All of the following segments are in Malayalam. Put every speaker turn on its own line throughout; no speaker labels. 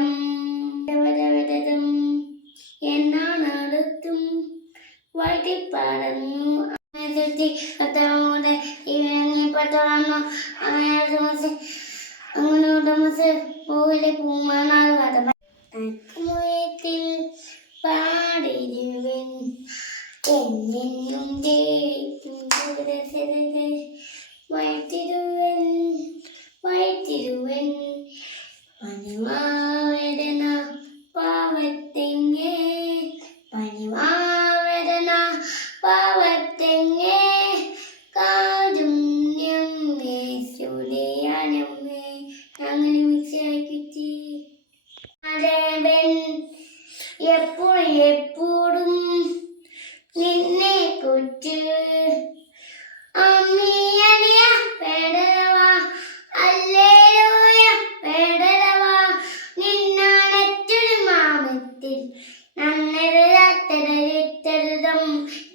സുരിഗീതം വരവരതം എന്നാണടുത്തും അങ്ങോട്ട് മസ് പോലെ പൂമാനാൾ വധ. മുയത്തിൽ പാടിരുവൻ. എന്നെന്നും വയറ്റിരുവൻ വയറ്റിരുവൻ പനിമാവരന പാവത്തെങ്ങേ? പനിമാവരന പാവത്തെങ്ങേ? കാരുണ്യം സുലയാനമ്മേ അങ്ങനെ മിക്സാക്കി അതേവൻ എപ്പോഴും എപ്പോഴും നിന്നെ കുറിച്ച് അമ്മിയടിയ പേടരവാ അല്ലേലൂയ പേടരവാ നിന്നാണറ്റൊരു മാമത്തിൽ നന്നരുതരുതം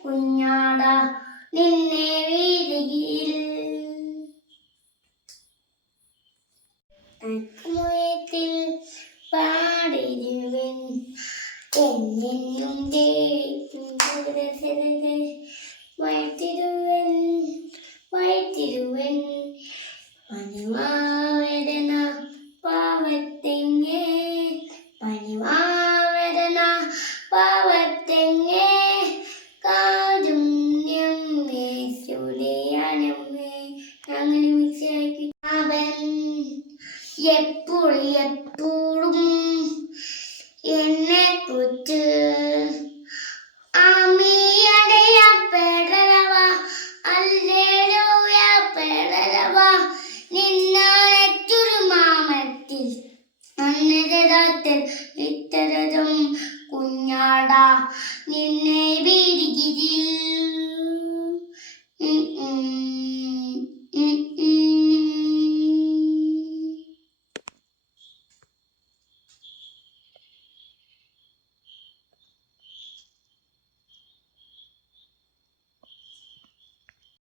കുഞ്ഞാട നിന്നെ വീതിയിൽ മുയത്തിൽ പാടിരുവൻ. എന്നെന്നും പനിമാവരന എപ്പോഴും എപ്പോഴും എന്നെ കുറിച്ച് കുഞ്ഞാടാ കുഞ്ഞാട നിന്നെ വീടികിരിൽ